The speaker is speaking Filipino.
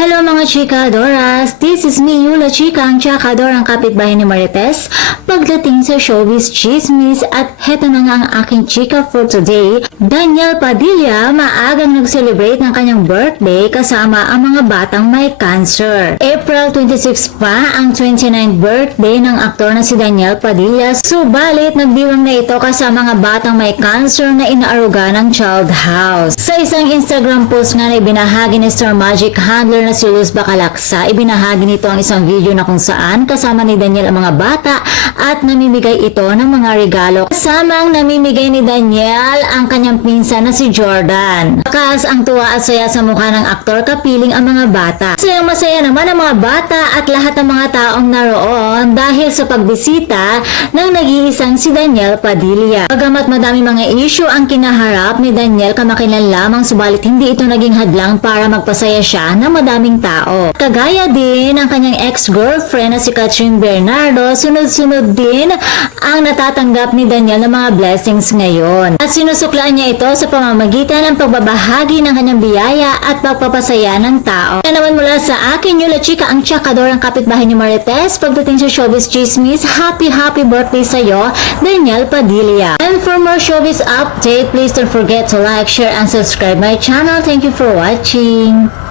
Hello mga chikadoras! This is me, Yula Chika, ang chakador ang kapitbahay ni Marites. Pagdating sa showbiz chismis at heto na nga ang aking chika for today. Daniel Padilla maagang nag-celebrate ng kanyang birthday kasama ang mga batang may cancer. April 26 pa ang 29th birthday ng aktor na si Daniel Padilla. Subalit nagdiwang na ito kasama mga batang may cancer na inaaruga ng child house. Sa isang Instagram post nga na ibinahagi ni Star Magic handler na si Luz Bacalaksa, ibinahagi nito ang isang video na kung saan kasama ni Daniel ang mga bata at namimigay ito ng mga regalo. Kasama ang namimigay ni Daniel ang kanyang pinsan na si Jordan. Bakas ang tuwa at saya sa mukha ng aktor kapiling ang mga bata. Sayang masaya naman ang mga bata at lahat ng mga taong naroon dahil sa pagbisita ng nag-iisang si Daniel Padilla. Bagamat madami mga issue ang kinaharap ni Daniel kamakailan lamang, subalit hindi ito naging hadlang para magpasaya siya ng madaming tao. Kagaya din ang kanyang ex-girlfriend na si Catherine Bernardo, sunod-sunod din ang natatanggap ni Daniel ng mga blessings ngayon. At sinusuklaan niya ito sa pamamagitan ng pagbabahagi ng kanyang biyaya at pagpapasaya ng tao. Kaya naman mula sa akin, Yula Chika, ang chakador ang kapitbahay ni Marites. Pagdating sa showbiz chismis, happy birthday sa'yo, Daniel Padilla. And for more showbiz update, please don't forget to like, share, and subscribe my channel. Thank you for watching.